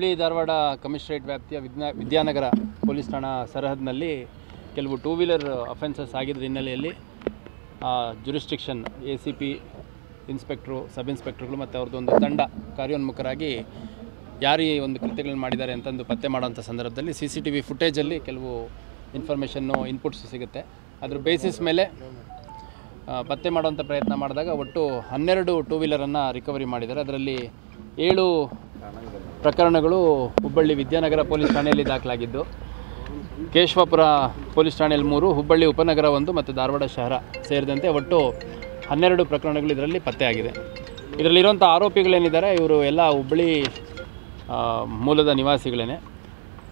Hubli Dharwad commissionerate ವ್ಯಾಪ್ತಿಯ Vidyanagar police ಠಾಣಾ ಸರಹದ್ನಲ್ಲಿ ಕೆಲವು ಟೂ ವೀಲರ್ ಅಫೆನ್ಸಸ್ ಆಗಿದ್ದ ಹಿನ್ನೆಲೆಯಲ್ಲಿ ಜುರಿಸ್ಟಿಕ್ಷನ್ ACP ಇನ್ಸ್ಪೆಕ್ಟ್ರು ಸಬ್ ಇನ್ಸ್ಪೆಕ್ಟರ್ಗಳು ಮತ್ತು ಅವ್ರದ್ದೊಂದು ತಂಡ ಕಾರ್ಯೋನ್ಮುಖರಾಗಿ ಯಾರು ಈ ಒಂದು ಕೃತ್ಯಗಳನ್ನು ಮಾಡಿದ್ದಾರೆ ಅಂತಂದು ಪತ್ತೆ ಮಾಡೋಂಥ ಸಂದರ್ಭದಲ್ಲಿ CCTV ಫುಟೇಜಲ್ಲಿ ಕೆಲವು ಇನ್ಫಾರ್ಮೇಷನ್ನು ಇನ್ಪುಟ್ಸ್ ಸಿಗುತ್ತೆ. ಅದ್ರ ಬೇಸಿಸ್ ಮೇಲೆ ಪತ್ತೆ ಮಾಡುವಂಥ ಪ್ರಯತ್ನ ಮಾಡಿದಾಗ ಒಟ್ಟು 12 ಟೂ ವೀಲರನ್ನು ರಿಕವರಿ ಮಾಡಿದ್ದಾರೆ. ಅದರಲ್ಲಿ 7 ಪ್ರಕರಣಗಳು ಹುಬ್ಬಳ್ಳಿ ವಿದ್ಯಾನಗರ ಪೊಲೀಸ್ ಠಾಣೆಯಲ್ಲಿ ದಾಖಲಾಗಿದ್ದು, ಕೇಶವಾಪುರ ಪೊಲೀಸ್ ಠಾಣೆಯಲ್ಲಿ 3, ಹುಬ್ಬಳ್ಳಿ ಉಪನಗರ 1 ಮತ್ತು ಧಾರವಾಡ ಶಹರ ಸೇರಿದಂತೆ ಒಟ್ಟು 12 ಪ್ರಕರಣಗಳು ಇದರಲ್ಲಿ ಪತ್ತೆಯಾಗಿದೆ. ಇದರಲ್ಲಿರುವಂಥ ಆರೋಪಿಗಳೇನಿದ್ದಾರೆ ಇವರು ಎಲ್ಲ ಹುಬ್ಬಳ್ಳಿ ಮೂಲದ ನಿವಾಸಿಗಳೇ.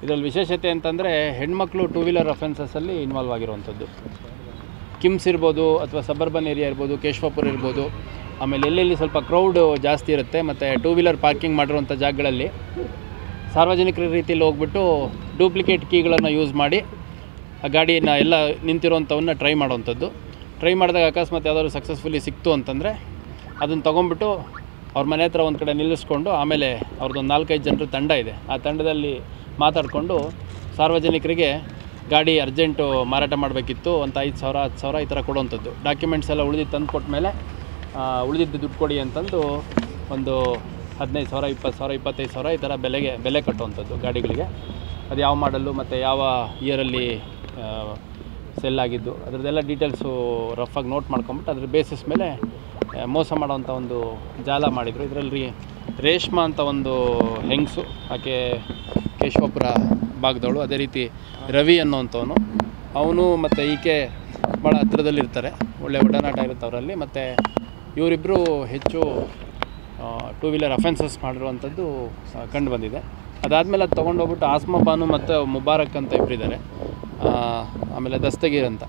ಇದರಲ್ಲಿ ವಿಶೇಷತೆ ಅಂತಂದರೆ ಹೆಣ್ಮಕ್ಳು ಟೂ ವೀಲರ್ ಅಫೆನ್ಸಸ್ಸಲ್ಲಿ ಇನ್ವಾಲ್ವ್ ಆಗಿರುವಂಥದ್ದು. ಕಿಮ್ಸ್ ಇರ್ಬೋದು ಅಥವಾ ಸಬರ್ಬನ್ ಏರಿಯಾ ಇರ್ಬೋದು, ಕೇಶವಾಪುರ ಇರ್ಬೋದು, ಆಮೇಲೆ ಎಲ್ಲೆಲ್ಲಿ ಸ್ವಲ್ಪ ಕ್ರೌಡ್ ಜಾಸ್ತಿ ಇರುತ್ತೆ ಮತ್ತು ಟೂ ವೀಲರ್ ಪಾರ್ಕಿಂಗ್ ಮಾಡಿರುವಂಥ ಜಾಗಗಳಲ್ಲಿ ಸಾರ್ವಜನಿಕರ ರೀತಿಯಲ್ಲಿ ಹೋಗ್ಬಿಟ್ಟು ಡೂಪ್ಲಿಕೇಟ್ ಕೀಗಳನ್ನು ಯೂಸ್ ಮಾಡಿ ಆ ಗಾಡಿಯನ್ನು ಎಲ್ಲ ನಿಂತಿರೋವಂಥವನ್ನ ಟ್ರೈ ಮಾಡೋವಂಥದ್ದು. ಟ್ರೈ ಮಾಡಿದಾಗ ಅಕಸ್ಮಾತ್ ಯಾವುದಾದ್ರು ಸಕ್ಸಸ್ಫುಲಿ ಸಿಕ್ತು ಅಂತಂದರೆ ಅದನ್ನು ತೊಗೊಂಡ್ಬಿಟ್ಟು ಅವ್ರ ಮನೆ ಹತ್ರ ಒಂದು ಕಡೆ ನಿಲ್ಲಿಸ್ಕೊಂಡು ಆಮೇಲೆ ಅವ್ರದ್ದೊಂದು 4-5 ಜನರ ತಂಡ ಇದೆ. ಆ ತಂಡದಲ್ಲಿ ಮಾತಾಡಿಕೊಂಡು ಸಾರ್ವಜನಿಕರಿಗೆ ಗಾಡಿ ಅರ್ಜೆಂಟು ಮಾರಾಟ ಮಾಡಬೇಕಿತ್ತು ಅಂತ 5,000 10,000 ಈ ಥರ ಕೊಡುವಂಥದ್ದು. ಡಾಕ್ಯುಮೆಂಟ್ಸ್ ಎಲ್ಲ ಉಳಿದಿದ್ದು ತಂದು ಕೊಟ್ಟ ಮೇಲೆ ಉಳಿದಿದ್ದು ದುಡ್ಡು ಕೊಡಿ ಅಂತಂದು ಒಂದು 15,000 20,000 25,000 ಈ ಥರ ಬೆಲೆ ಕಟ್ಟುವಂಥದ್ದು ಗಾಡಿಗಳಿಗೆ. ಅದು ಯಾವ ಮಾಡಲು ಮತ್ತು ಯಾವ ಇಯರಲ್ಲಿ ಸೆಲ್ ಆಗಿದ್ದು ಅದರದ್ದೆಲ್ಲ ಡೀಟೇಲ್ಸು ರಫಾಗಿ ನೋಟ್ ಮಾಡ್ಕೊಂಬಿಟ್ಟು ಅದ್ರ ಬೇಸಿಸ್ ಮೇಲೆ ಮೋಸ ಮಾಡೋವಂಥ ಒಂದು ಜಾಲ ಮಾಡಿದರು. ಇದರಲ್ಲಿ ರೇಷ್ಮಾ ಅಂತ ಒಂದು ಹೆಂಗಸು, ಆಕೆ ಕೇಶವಾಪುರ ಭಾಗದವಳು, ಅದೇ ರೀತಿ ರವಿ ಅನ್ನೋವಂಥವನು, ಅವನು ಮತ್ತು ಈಕೆ ಭಾಳ ಹತ್ರದಲ್ಲಿರ್ತಾರೆ, ಒಳ್ಳೆಯ ಒಡನಾಟ ಇರುತ್ತೆ ಅವರಲ್ಲಿ. ಮತ್ತು ಇವರಿಬ್ಬರು ಹೆಚ್ಚು ಟೂ ವೀಲರ್ ಅಫೆನ್ಸಸ್ ಮಾಡಿರುವಂಥದ್ದು ಕಂಡು ಬಂದಿದೆ. ಅದಾದಮೇಲೆ ಅದು ತೊಗೊಂಡೋಗ್ಬಿಟ್ಟು ಆಸ್ಮಾ ಬಾನು ಮತ್ತು ಮುಬಾರಕ್ ಅಂತ ಇಬ್ಬರಿದ್ದಾರೆ, ಆಮೇಲೆ ದಸ್ತಗೀರ್ ಅಂತ.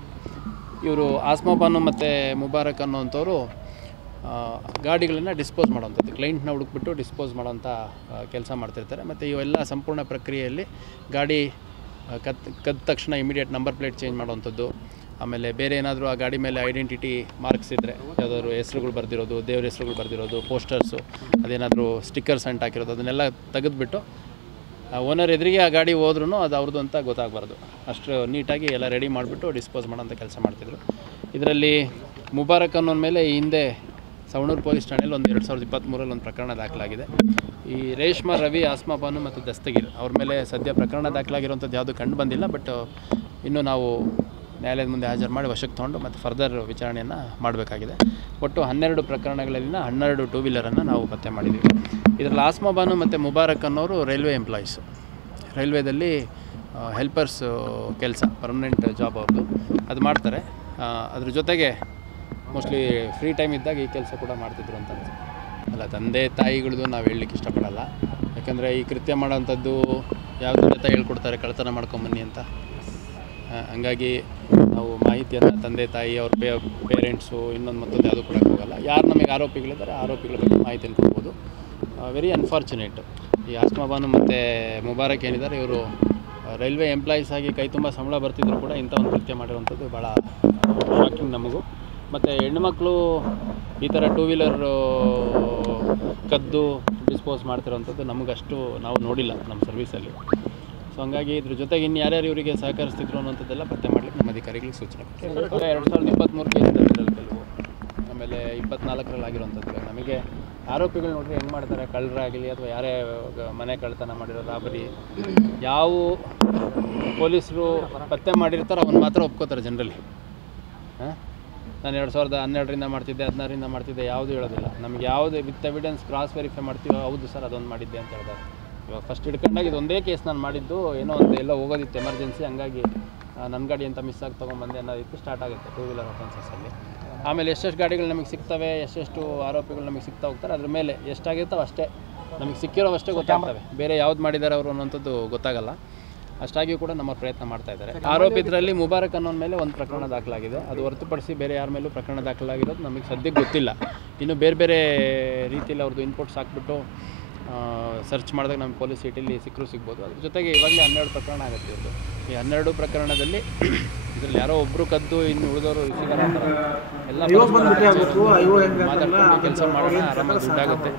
ಇವರು ಆಸ್ಮಾ ಬಾನು ಮತ್ತು ಮುಬಾರಕ್ ಅನ್ನೋವಂಥವ್ರು ಗಾಡಿಗಳನ್ನು ಡಿಸ್ಪೋಸ್ ಮಾಡೋವಂಥದ್ದು, ಕ್ಲೈಂಟ್ನ ಹುಡುಕ್ಬಿಟ್ಟು ಡಿಸ್ಪೋಸ್ ಮಾಡೋವಂಥ ಕೆಲಸ ಮಾಡ್ತಿರ್ತಾರೆ. ಮತ್ತು ಇವೆಲ್ಲ ಸಂಪೂರ್ಣ ಪ್ರಕ್ರಿಯೆಯಲ್ಲಿ ಗಾಡಿ ಕದ್ದ ತಕ್ಷಣ ಇಮಿಡಿಯೇಟ್ ನಂಬರ್ ಪ್ಲೇಟ್ ಚೇಂಜ್ ಮಾಡೋವಂಥದ್ದು, ಆಮೇಲೆ ಬೇರೆ ಏನಾದರೂ ಆ ಗಾಡಿ ಮೇಲೆ ಐಡೆಂಟಿಟಿ ಮಾರ್ಕ್ಸ್ ಇದ್ದರೆ ಯಾವುದಾದ್ರು ಹೆಸ್ರುಗಳು ಬರೆದಿರೋದು, ದೇವ್ರ ಹೆಸ್ರುಗಳು ಬರೆದಿರೋದು, ಪೋಸ್ಟರ್ಸು, ಅದೇನಾದರೂ ಸ್ಟಿಕ್ಕರ್ಸ್ ಅಂಟ್ ಹಾಕಿರೋದು ಅದನ್ನೆಲ್ಲ ತೆಗೆದುಬಿಟ್ಟು ಓನರ್ ಎದುರಿಗೆ ಆ ಗಾಡಿ ಹೋದ್ರೂ ಅದು ಅವ್ರದ್ದು ಅಂತ ಗೊತ್ತಾಗಬಾರ್ದು, ಅಷ್ಟು ನೀಟಾಗಿ ಎಲ್ಲ ರೆಡಿ ಮಾಡಿಬಿಟ್ಟು ಡಿಸ್ಪೋಸ್ ಮಾಡೋಂಥ ಕೆಲಸ ಮಾಡ್ತಿದ್ರು. ಇದರಲ್ಲಿ ಮುಬಾರಕ್ ಅನ್ನೋನ ಮೇಲೆ ಈ ಹಿಂದೆ ಸವಣೂರು ಪೊಲೀಸ್ ಠಾಣೆಯಲ್ಲಿ ಒಂದು 2023ರಲ್ಲಿ ಒಂದು ಪ್ರಕರಣ ದಾಖಲಾಗಿದೆ. ಈ ರೇಷ್ಮಾ, ರವಿ, ಆಸ್ಮಾ ಬಾನು ಮತ್ತು ದಸ್ತಗೀರ್ ಅವ್ರ ಮೇಲೆ ಸದ್ಯ ಪ್ರಕರಣ ದಾಖಲಾಗಿರುವಂಥದ್ದು ಯಾವುದು ಕಂಡು ಬಂದಿಲ್ಲ. ಬಟ್ ಇನ್ನೂ ನಾವು ನ್ಯಾಯಾಲಯದ ಮುಂದೆ ಹಾಜರು ಮಾಡಿ ವಶಕ್ಕೆ ತೊಗೊಂಡು ಮತ್ತು ಫರ್ದರ್ ವಿಚಾರಣೆಯನ್ನು ಮಾಡಬೇಕಾಗಿದೆ. ಒಟ್ಟು 12 ಪ್ರಕರಣಗಳಲ್ಲಿನ 12 ಟೂ ವೀಲರನ್ನು ನಾವು ಪತ್ತೆ ಮಾಡಿದ್ದೀವಿ. ಇದರಲ್ಲಿ ಆಸ್ಮಾ ಬಾನು ಮತ್ತು ಮುಬಾರಕ್ ಅನ್ನೋರು ರೈಲ್ವೆ ಎಂಪ್ಲಾಯೀಸು, ರೈಲ್ವೇದಲ್ಲಿ ಹೆಲ್ಪರ್ಸ್ ಕೆಲಸ, ಪರ್ಮನೆಂಟ್ ಜಾಬ್ ಅವ್ರದ್ದು, ಅದು ಮಾಡ್ತಾರೆ. ಅದ್ರ ಜೊತೆಗೆ ಮೋಸ್ಟ್ಲಿ ಫ್ರೀ ಟೈಮ್ ಇದ್ದಾಗ ಈ ಕೆಲಸ ಕೂಡ ಮಾಡ್ತಿದ್ರು ಅಂತ ಅಲ್ಲ. ತಂದೆ ತಾಯಿಗಳದ್ದು ನಾವು ಹೇಳಲಿಕ್ಕೆ ಇಷ್ಟಪಡಲ್ಲ, ಯಾಕಂದರೆ ಈ ಕೃತ್ಯ ಮಾಡೋವಂಥದ್ದು ಯಾವುದ್ರ ಜೊತೆ ಹೇಳ್ಕೊಡ್ತಾರೆ ಕಳ್ತನ ಮಾಡ್ಕೊಂಬನ್ನಿ ಅಂತ. ಹಂಗಾಗಿ ನಾವು ಮಾಹಿತಿಯನ್ನು ತಂದೆ ತಾಯಿ ಅವ್ರ ಪೇರೆಂಟ್ಸು ಇನ್ನೊಂದು ಮತ್ತೊಂದು ಯಾವುದೂ ಕೊಡೋಕ್ಕೆ ಹೋಗಲ್ಲ. ಯಾರು ನಮಗೆ ಆರೋಪಿಗಳಿದ್ದಾರೆ ಆರೋಪಿಗಳ ಬಗ್ಗೆ ಮಾಹಿತಿಯನ್ನು ಕೊಡ್ಬೋದು. Very unfortunate. ಈ ಆಸ್ಮಾ ಬಾನು ಮತ್ತು ಮುಬಾರಕ್ ಏನಿದ್ದಾರೆ ಇವರು ರೈಲ್ವೆ ಎಂಪ್ಲಾಯೀಸ್ ಆಗಿ ಕೈ ತುಂಬ ಸಂಬಳ ಬರ್ತಿದ್ರು ಕೂಡ ಇಂಥ ಒಂದು ಕೃತ್ಯ ಮಾಡಿರುವಂಥದ್ದು ಭಾಳ ಶಾಕಿಂಗ್ ನಮಗೂ. ಮತ್ತು ಹೆಣ್ಣುಮಕ್ಕಳು ಈ ಥರ ಟೂ ವೀಲರ್ ಕದ್ದು ಡಿಸ್ಪೋಸ್ ಮಾಡ್ತಿರೋವಂಥದ್ದು ನಮಗಷ್ಟು ನಾವು ನೋಡಿಲ್ಲ ನಮ್ಮ ಸರ್ವೀಸಲ್ಲಿ. ಸೊ ಹಂಗಾಗಿ ಇದ್ರ ಜೊತೆಗೆ ಇನ್ನು ಯಾರ್ಯಾರು ಇವರಿಗೆ ಸಹಕರಿಸ್ತಿದ್ರು ಅನ್ನೋಂಥದ್ದೆಲ್ಲ ಪತ್ತೆ ಮಾಡಲಿಕ್ಕೆ ನಮ್ಮ ಅಧಿಕಾರಿಗಳಿಗೆ ಸೂಚನೆ ಕೊಟ್ಟರು. 2023 ಕೇಸಿನಲ್ಲಿ ಕೆಲವು, ಆಮೇಲೆ 24ರಲ್ಲಿ ಆಗಿರುವಂಥದ್ದು. ನಮಗೆ ಆರೋಪಿಗಳು ನೋಡ್ರಿ ಹೆಂಗೆ ಮಾಡ್ತಾರೆ, ಕಳ್ಳರಾಗಲಿ ಅಥವಾ ಯಾರೇ ಮನೆ ಕಳ್ಳತನ ಮಾಡಿರೋ ರಾಬರಿ, ಯಾವ ಪೊಲೀಸರು ಪತ್ತೆ ಮಾಡಿರ್ತಾರೋ ಅವನು ಮಾತ್ರ ಒಪ್ಕೋತಾರೆ ಜನರಲಿ. ನಾನು 2012ರಿಂದ ಮಾಡ್ತಿದ್ದೆ, 2016ರಿಂದ ಮಾಡ್ತಿದ್ದೆ, ಯಾವುದೂ ಹೇಳೋದಿಲ್ಲ. ನಮಗೆ ಯಾವುದು ವಿತ್ ಎವಿಡೆನ್ಸ್ ಕ್ರಾಸ್ ವೆರಿಫೈ ಮಾಡ್ತೀವೋ ಹೌದು ಸರ್ ಅದೊಂದು ಮಾಡಿದ್ದೆ ಅಂತ ಹೇಳ್ತಾರೆ. ಇವಾಗ ಫಸ್ಟ್ ಹಿಡ್ಕೊಂಡಾಗ ಇದೊಂದೇ ಕೇಸ್ ನಾನು ಮಾಡಿದ್ದು, ಏನೋ ಒಂದು ಎಲ್ಲ ಹೋಗೋದಿತ್ತು ಎಮರ್ಜೆನ್ಸಿ, ಹಂಗಾಗಿ ನನ್ನ ಗಾಡಿ ಅಂತ ಮಿಸ್ ಆಗಿ ತೊಗೊಂಬಂದೆ ಅನ್ನೋದಕ್ಕೆ ಸ್ಟಾರ್ಟ್ ಆಗುತ್ತೆ ಟೂ ವೀಲರ್ ಅಫೆನ್ಸಸ್ಸಲ್ಲಿ. ಆಮೇಲೆ ಎಷ್ಟೆಷ್ಟು ಗಾಡಿಗಳು ನಮಗೆ ಸಿಗ್ತವೆ, ಎಷ್ಟೆಷ್ಟು ಆರೋಪಿಗಳು ನಮಗೆ ಸಿಗ್ತಾ ಹೋಗ್ತಾರೆ, ಅದ್ರ ಮೇಲೆ ಎಷ್ಟಾಗಿರ್ತಾವೆ ಅಷ್ಟೇ ನಮಗೆ ಸಿಕ್ಕಿರೋ ಅಷ್ಟೇ ಗೊತ್ತಾಗ್ತವೆ. ಬೇರೆ ಯಾವ್ದು ಮಾಡಿದ್ದಾರೆ ಅವರು ಅನ್ನೋಂಥದ್ದು ಗೊತ್ತಾಗಲ್ಲ. ಅಷ್ಟಾಗಿಯೂ ಕೂಡ ನಮ್ಮ ಪ್ರಯತ್ನ ಮಾಡ್ತಾ ಇದ್ದಾರೆ. ಆರೋಪಿತರಲ್ಲಿ ಮುಬಾರಕ್ ಅನ್ನೋನ ಮೇಲೆ ಒಂದು ಪ್ರಕರಣ ದಾಖಲಾಗಿದೆ. ಅದು ಹೊರತುಪಡಿಸಿ ಬೇರೆ ಯಾರ ಮೇಲೂ ಪ್ರಕರಣ ದಾಖಲಾಗಿರೋದು ನಮಗೆ ಸದ್ಯಕ್ಕೆ ಗೊತ್ತಿಲ್ಲ. ಇನ್ನು ಬೇರೆ ಬೇರೆ ರೀತಿಯಲ್ಲಿ ಅವ್ರದ್ದು ಇನ್ಪುಟ್ಸ್ ಹಾಕ್ಬಿಟ್ಟು ಸರ್ಚ್ ಮಾಡಿದಾಗ ನಮ್ಮ ಪೊಲೀಸ್ ಸಿಟಿಲಿ ಸಿಗ್ಬೋದು. ಅದ್ರ ಜೊತೆಗೆ ಇವಾಗಲೇ 12 ಪ್ರಕರಣ ಆಗುತ್ತೆ ಇವ್ರದ್ದು. ಈ 12 ಪ್ರಕರಣದಲ್ಲಿ ಇದರಲ್ಲಿ ಯಾರೋ ಒಬ್ಬರು ಕದ್ದು ಇನ್ನು ಉಳಿದವರು ಎಲ್ಲ ಮಾತಾಡ್ಕೊಂಡು ಕೆಲಸ ಮಾಡೋಣ, ಆರಾಮಾಗಿ ದುಡ್ಡಾಗುತ್ತೆ.